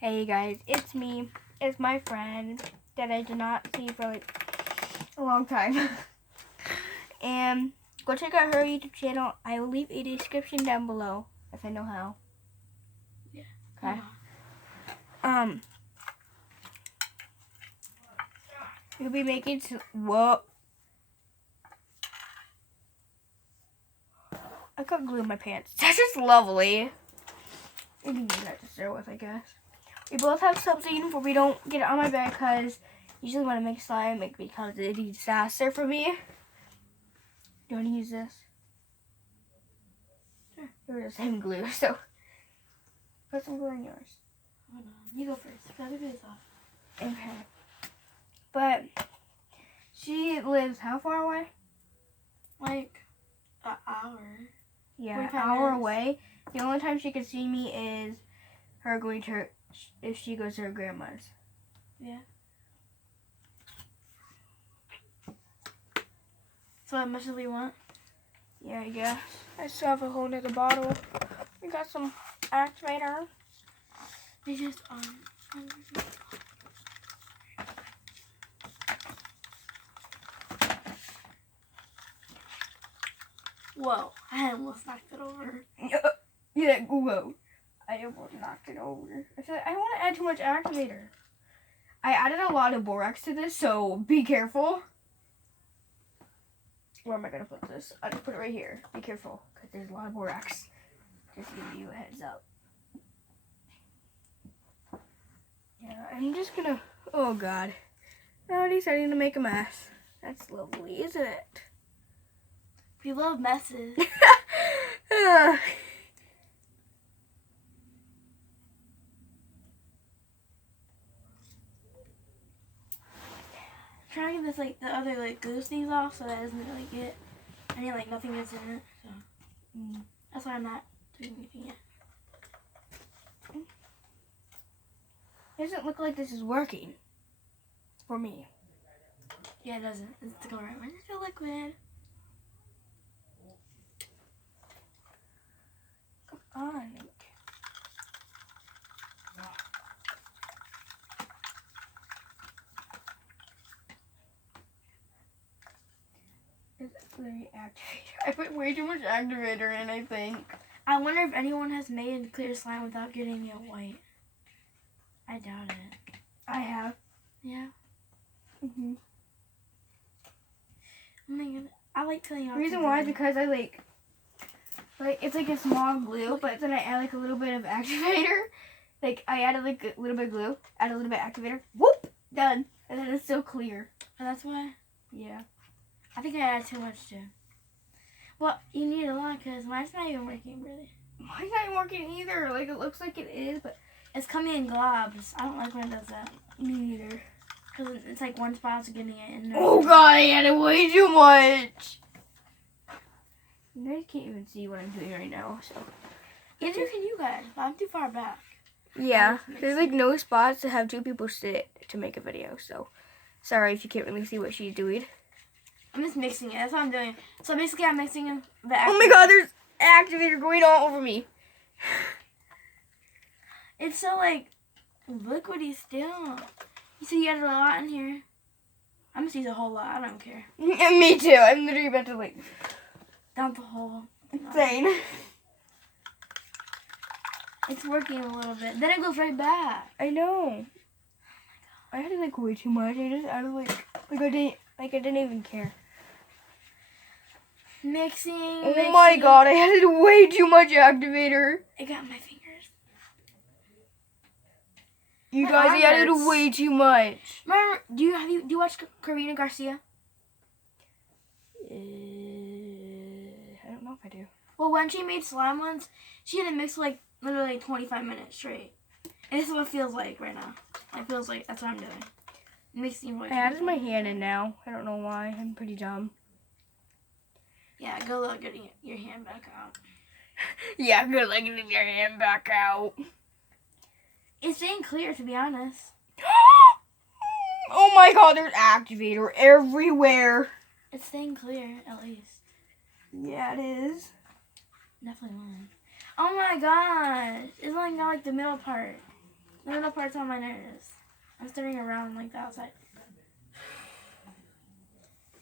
Hey guys, it's me. It's my friend that I did not see for like a long time. And go check out her YouTube channel. I will leave a description down below if I know how. Yeah. Okay. We'll be making some. Whoa. I got glue in my pants. That's just lovely. You can use that to start with, I guess. We both have something where we don't get it on my bed because usually when I make slime, it becomes a disaster for me. You want to use this? Sure. We're the same glue, so put some glue in yours. Hold on. You go first. Let me do this off. Okay. But she lives how far away? Like an hour. Yeah, an 45 hour minutes. away. The only time she can see me is her going to her, if she goes to her grandma's. Yeah. So how much do we want? Yeah, I guess. I still have a whole nother bottle. We got some activator. They just Whoa! I almost knocked it over. Yeah, whoa. I almost knocked it over. I said, I don't want to add too much activator. I added a lot of borax to this, so be careful. Where am I going to put this? I'll just put it right here. Be careful, because there's a lot of borax. Just to give you a heads up. Yeah, I'm just going to... Oh, God. Already starting to make a mess. That's lovely, isn't it? We love messes. Trying to get this like the other like glue things off so that it doesn't really get any like nothing gets in it. So that's why I'm not doing anything yet. It doesn't look like this is working. For me. Yeah, it doesn't. It's the color. Where's the liquid? Come on. It's very activator. I put way too much activator in, I think. I wonder if anyone has made clear slime without getting it white. I doubt it. I have. Yeah. Mm-hmm. Oh my god. I like cleaning off. The reason why is because I like it's like a small glue, but then I add like a little bit of activator. Like I added like a little bit of glue, add a little bit of activator, whoop, done. And then it's still clear. Oh, that's why? Yeah. I think I added too much too. Well, you need a lot because mine's not even working really. Mine's not working either. Like it looks like it is, but it's coming in globs. I don't like when it does that. Me neither. Because it's like one spot's getting it in there. Oh god, I added way too much. You guys can't even see what I'm doing right now, so. Neither can you guys. I'm too far back. Yeah, there's like no spots to have two people sit to make a video, so sorry if you can't really see what she's doing. I'm just mixing it. That's what I'm doing. So basically, I'm mixing the activator. Oh my god, there's activator going all over me. It's so like liquidy still. You see, you added a lot in here. I'm gonna use a whole lot. I don't care. Me too. I'm literally about to like Dump the whole. insane. It's working a little bit. Then it goes right back. I know. I added like way too much. I just added like I didn't even care. Mixing. Oh my god, I added way too much activator. It got my fingers. You My guys arm added hurts. way too much. Remember? Do you watch Karina Garcia? I don't know if I do. Well, when she made slime ones, she had to mix like literally 25 minutes straight. And this is what it feels like right now. It feels like that's what I'm doing. Mixing. I added my hand in now. I don't know why. I'm pretty dumb. Yeah, good luck getting your hand back out. Yeah, good luck getting your hand back out. It's staying clear, to be honest. Oh my god, there's activator everywhere. It's staying clear, at least. Yeah, it is. Definitely one. Oh my gosh. It's only got like the middle part. little parts on my nose. I'm staring around like the outside.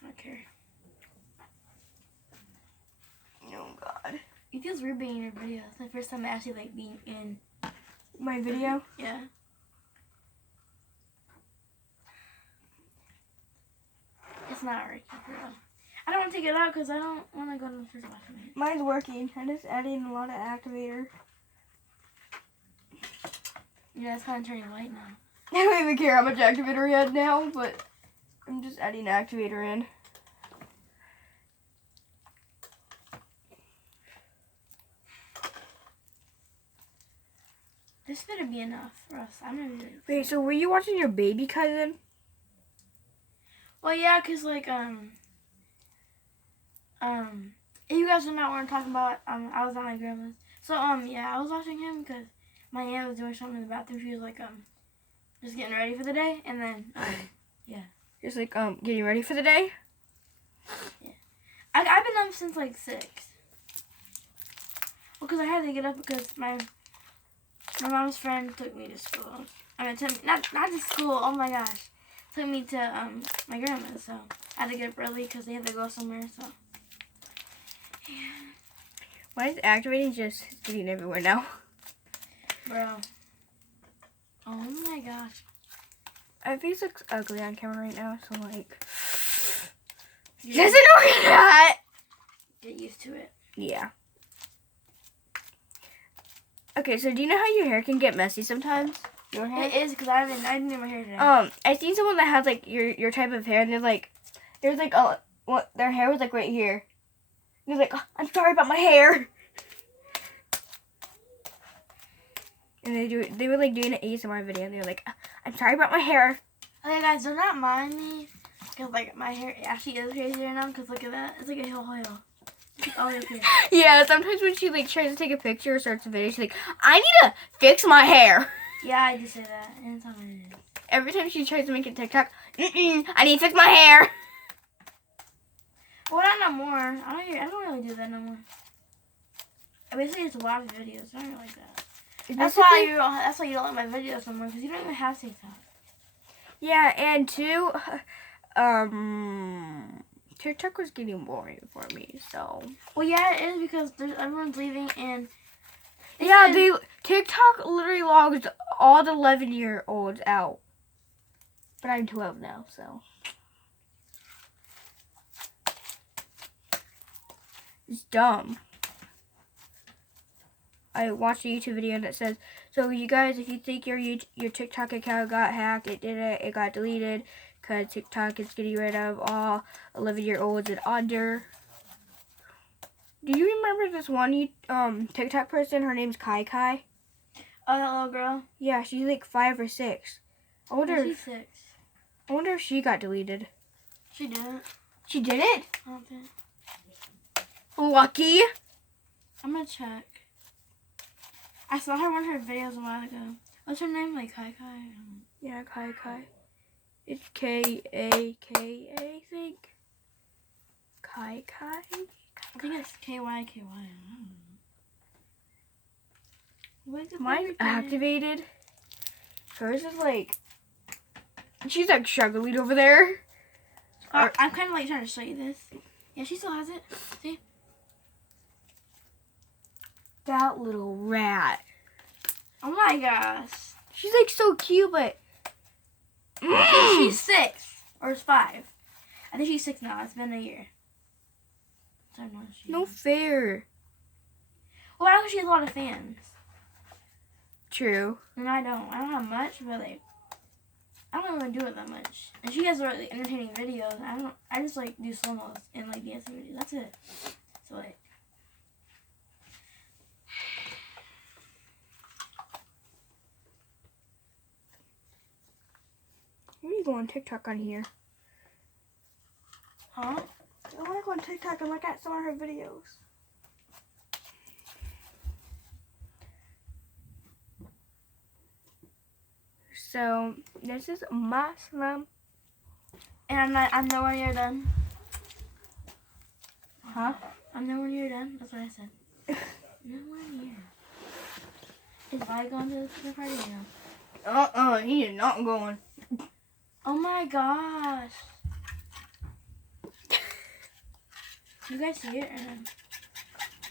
I don't care. Oh God. It feels weird being in your video. It's my first time actually like being in My video? Yeah. It's not working, girl. I don't want to take it out because I don't want to go to the first bathroom. Mine's working. I'm just adding a lot of activator. Yeah, it's kind of turning white now. I don't even care how much activator we had now, but I'm just adding activator in. This better be enough for us. I'm gonna be like, Wait, so were you watching your baby cousin? well, yeah, cause like if you guys are not what I'm talking about, I was at my grandma's. So yeah, I was watching him because my aunt was doing something in the bathroom. She was like just getting ready for the day, and then yeah. Just like getting ready for the day? Yeah. I've been up since like 6. Well, cause I had to get up because my mom's friend took me to school. I mean, not to school. Oh my gosh, took me to my grandma's. So I had to get up early because they had to go somewhere. So yeah. Why is activating just getting everywhere now? Bro. Oh my gosh. My face looks ugly on camera right now, so like. Yeah. Doesn't know that. Get used to it. Yeah. Okay, so do you know how your hair can get messy sometimes? Your hair? It is because I didn't do my hair today. I seen someone that has like your type of hair, and there's like what their hair was like right here. And they're like, oh, I'm sorry about my hair. And they were like doing an ASMR video, and they were like, I'm sorry about my hair. Okay, guys, do not mind me because like my hair actually is crazy right now. Because look at that, it's like a hill. All up here. Yeah, sometimes when she like tries to take a picture or starts a video, she's like, I need to fix my hair. Yeah, I do say that, and it's how it is. Every time she tries to make a TikTok, I need to fix my hair. Well, not no more. I don't really do that no more. I basically just watch videos. I don't really like that. That's why you don't like my videos no more because you don't even have TikTok. Yeah, and two, TikTok was getting boring for me, so. Well, yeah, it is because everyone's leaving and. TikTok literally logs all the 11-year-olds out. But I'm 12 now, so. It's dumb. I watched a YouTube video that says, so you guys, if you think your TikTok account got hacked, it didn't, it got deleted, because TikTok is getting rid of all 11-year-olds and under. Do you remember this one TikTok person? Her name's Kai Kai. Oh, that little girl? Yeah, she's like 5 or 6. She's 6. I wonder if she got deleted. She didn't. She didn't? I don't think. Lucky. I'm gonna check. I saw her one of her videos a while ago. What's her name? Like Kai Kai? Yeah, Kai Kai. It's K-A-K-A, I think. Kai Kai? I think it's K-Y-K-Y. Mine's activated. Hers is like... She's like struggling over there. I'm kind of like trying to show you this. Yeah, she still has it. See? That little rat. Oh my gosh. She's like so cute, but... She's 6. Or it's 5. I think she's 6 now. It's been a year. So no fair. Well, I know she has a lot of fans. True. And I don't. I don't have much, but like... I don't really do it that much. And she has really entertaining videos. I just like do slow-mos and like dancing videos. That's it. So like... I need to go on TikTok on here. Huh? I want to go on TikTok and look at some of her videos. So, this is my slum. And I'm nowhere near done. Huh? I'm nowhere near done. That's what I said. Nowhere near. Is Vi going to the party now? He is not going. Oh my gosh. You guys see it?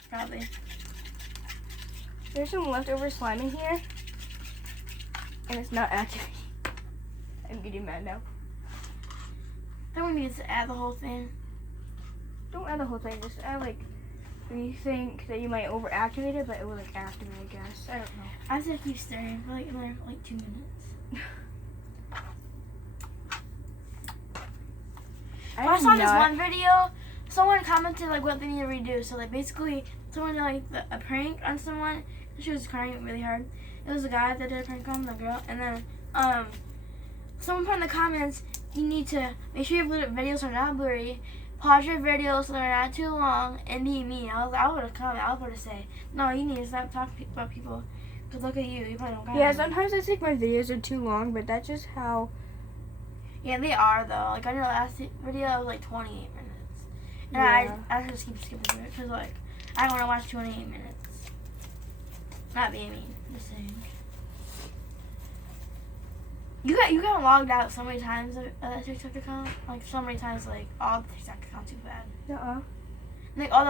Probably. There's some leftover slime in here. And it's not activating. I'm getting mad now. Then we need to add the whole thing. Don't add the whole thing. Just add like when you think that you might overactivate it, but it will like activate, I guess. I don't know. I have to keep stirring for like another 2 minutes. I saw this one video. Someone commented like what they need to redo. So like basically, someone did like a prank on someone. She was crying really hard. It was a guy that did a prank on the girl, and then someone put in the comments, you need to make sure your videos are not blurry. Pause your videos so they're not too long, and be me. I would have come. I would have say, no, you need to stop talking about people. Cause look at you. You probably don't got Yeah, any. sometimes I think my videos are too long, but that's just how. Yeah, they are though. Like on your last video, it was like 28 minutes, and Yeah. I just keep skipping through it because like I don't want to watch 28 minutes. Not being mean, just saying. You got logged out so many times of that TikTok account, like so many times, like all the TikTok accounts you've had. Like all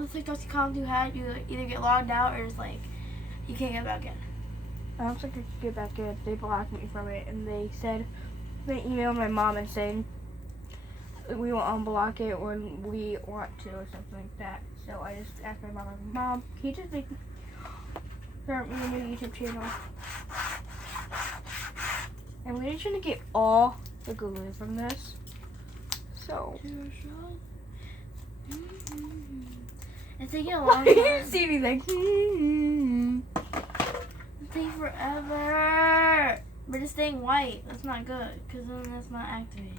the TikTok accounts you had, you either get logged out or just like you can't get back in. I don't think I could get back in. They blocked me from it, and they emailed my mom and said we will unblock it when we want to or something like that. So I just asked my mom, Mom, can you just start me a new YouTube channel? And we're just trying to get all the glue from this. So. It's taking a long You time. see me like, It's taking forever. But it's staying white. That's not good, because then that's not activating.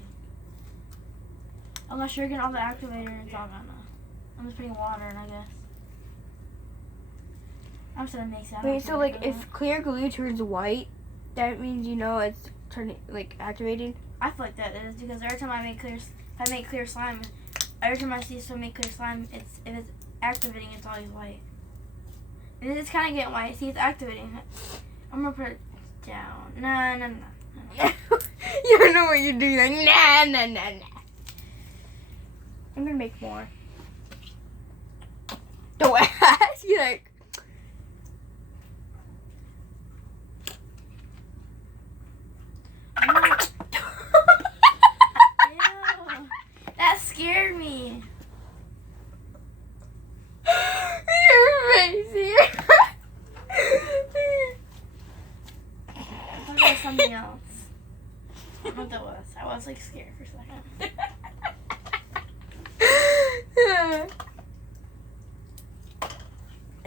Unless you're getting all the activator, it's all gonna. I'm just putting water in, I guess. I'm just gonna make that. wait, so like if clear glue turns white, that means you know it's turning like activating. I feel like that is because every time I make clear slime, every time I see someone make clear slime, if it's activating, it's always white. And it's kind of getting white. See, it's activating. I'm gonna put it down. No. You don't know what you're doing. Like, nah. I'm gonna make more. Don't ask. You like. Ew. That scared me. Your face here. I thought it was something else. I don't know what that was. I was like scared for a second.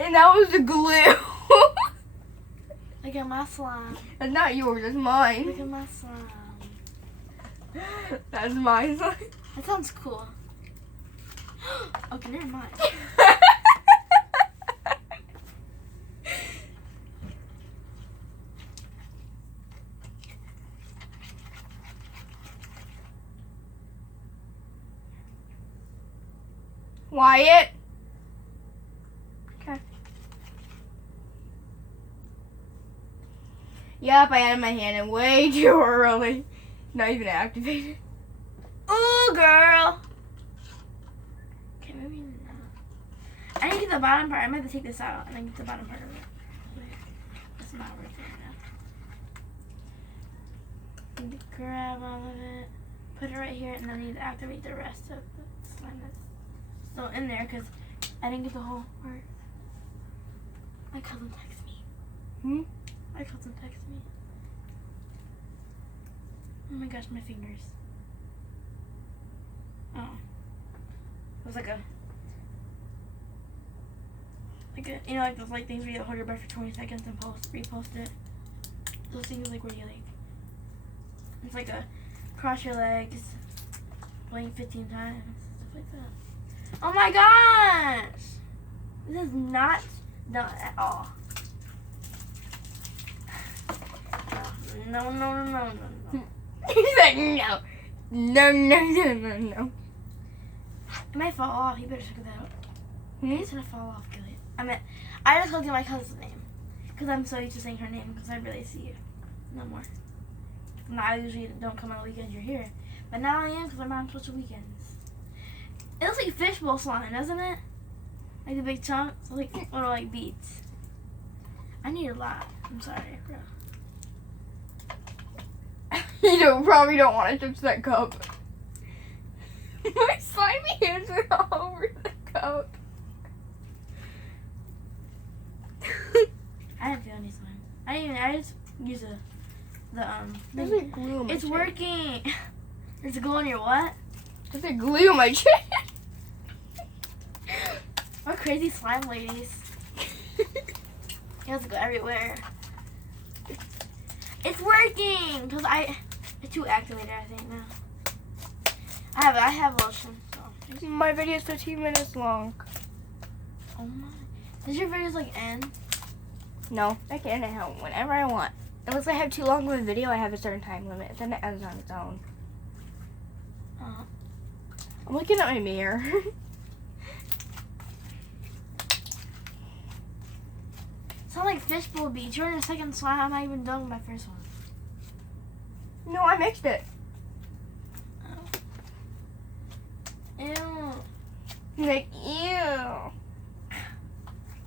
And that was the glue. Look at my slime. That's not yours, that's mine. Look at my slime. That's my slime. That sounds cool. Okay, never mind. Wyatt. Okay. Yep, I added my hand in way too early. Not even activated. Ooh, girl. Okay, maybe not. I need to get the bottom part. I might have to take this out and then get the bottom part of it. It's not right there now. Need to grab all of it, put it right here, and then I need to activate the rest of the slime that's still in there because I didn't get the whole part. My cousin texted me. My cousin texted me. Oh my gosh, my fingers. Oh. It was like a, you know, like those like things where you hold your breath for 20 seconds and repost it. Those things like where you like, it's like a cross your legs, blink 15 times, stuff like that. Oh my gosh! This is not done at all. No. He's like, no. No. It might fall off. You better check that out. It's gonna fall off, Gillian. I just looked at my cousin's name because I'm so used to saying her name because I really see you. No more. No, I usually don't come on the weekends. You're here, but now I am because I'm on special weekends. It looks like fishbowl slime, doesn't it? Like the big chunks, like little like beads. I need a lot. I'm sorry, bro. You probably don't want to touch that cup. My slimy hands are all over the cup. I didn't feel any slime. I just use There's like glue on my It's chin. working. There's a glue on your what? There's like glue on my chin. What crazy slime ladies. It has to go everywhere. It's working because it's too activated. I think now. I have lotion. So. My video is 15 minutes long. Oh my! Does your videos like end? No, I can end it whenever I want. Unless I have too long of a video, I have a certain time limit. Then it ends on its own. I'm looking at my mirror. Sound like fishbowl beads. You're in a second slime. I'm not even done with my first one. No, I mixed it. Ew. Like, ew.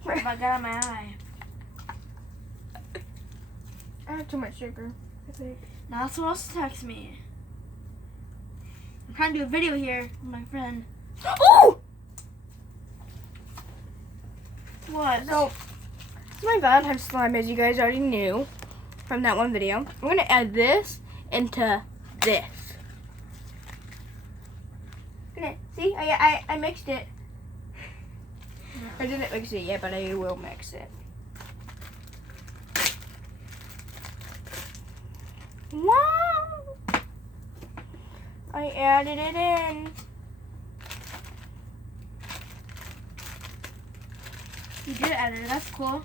I got on my eye. I have too much sugar, I think. Now someone else text me. I'm trying to do a video here with my friend. Oh! What? So, it's my Valentine's slime, as you guys already knew from that one video. I'm going to add this into this. See, I mixed it. I didn't mix it yet, but I will mix it. Wow! I added it in. You did edit it. That's cool.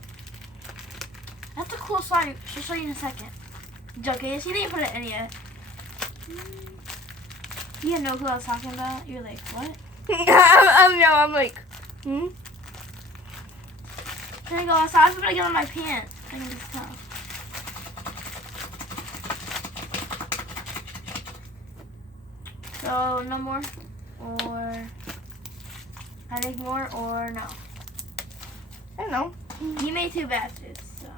That's a cool slide. She'll show you in a second. Okay, so you didn't put it in yet. You had no clue what I was talking about. You're like, what? I'm like, hmm? Then I go outside. I was gonna get on my pants. I can just tell. So no more, or I make more, or no. I don't know. You made 2 batches, so.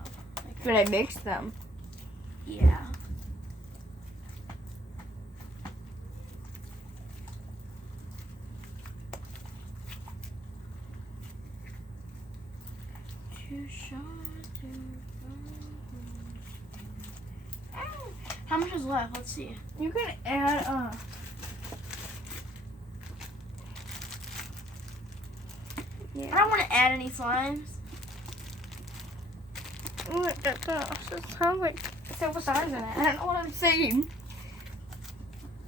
But I mixed them. Yeah. How much is left? Let's see. You can add I don't want to add any slimes. Look at this. It sounds like silver stars in it. I don't know what I'm saying.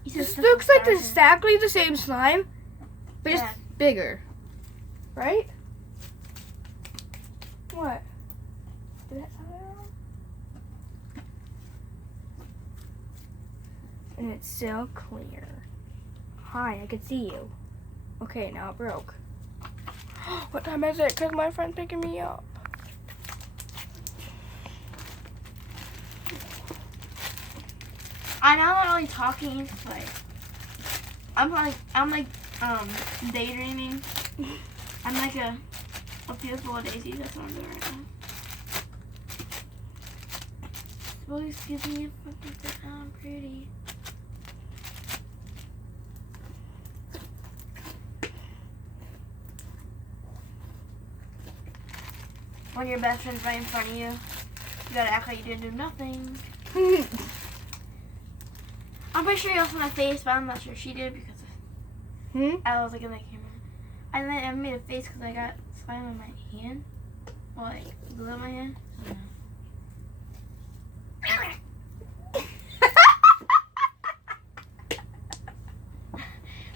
This looks like exactly the same slime, but Yeah. just bigger. Right? What? Did that sound wrong? And it's so clear. Hi, I can see you. Okay, now it broke. What time is it? Because my friend's picking me up. I'm not really talking. Like I'm daydreaming. I'm like a field full of daisies. That's what I'm doing right now. So excuse me if I think that I'm pretty. When your best friend's right in front of you, you gotta act like you didn't do nothing. I'm pretty sure you also my face, but I'm not sure she did because I was like in the camera. And then I made a face because I got slime on my hand. Or like glue on my hand.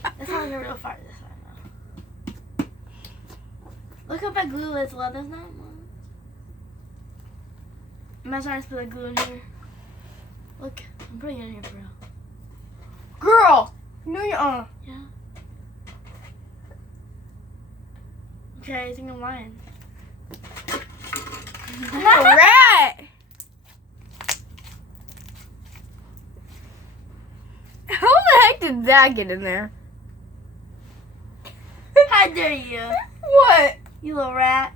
That sounds like a real fart this time though. Look up at glue is love. There's not one. I'm not trying to put the glue in here. Look, I'm putting it in here for real. Girl! No, you Yeah. Okay, I think I'm lying. I'm a rat! that get in there? How dare you? What? You little rat.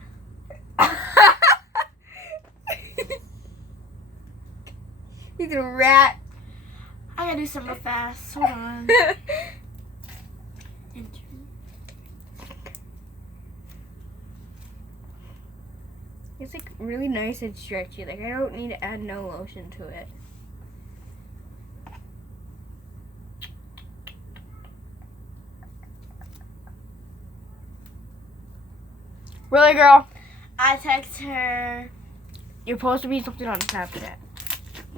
He's a rat. I gotta do something real fast. Hold on. Enter. It's like really nice and stretchy. Like I don't need to add no lotion to it. Really, girl? I text her. You're supposed to be something on Snapchat.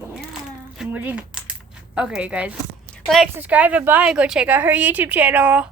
Yeah. What did you... Okay, guys. Like, subscribe, and bye. Go check out her YouTube channel.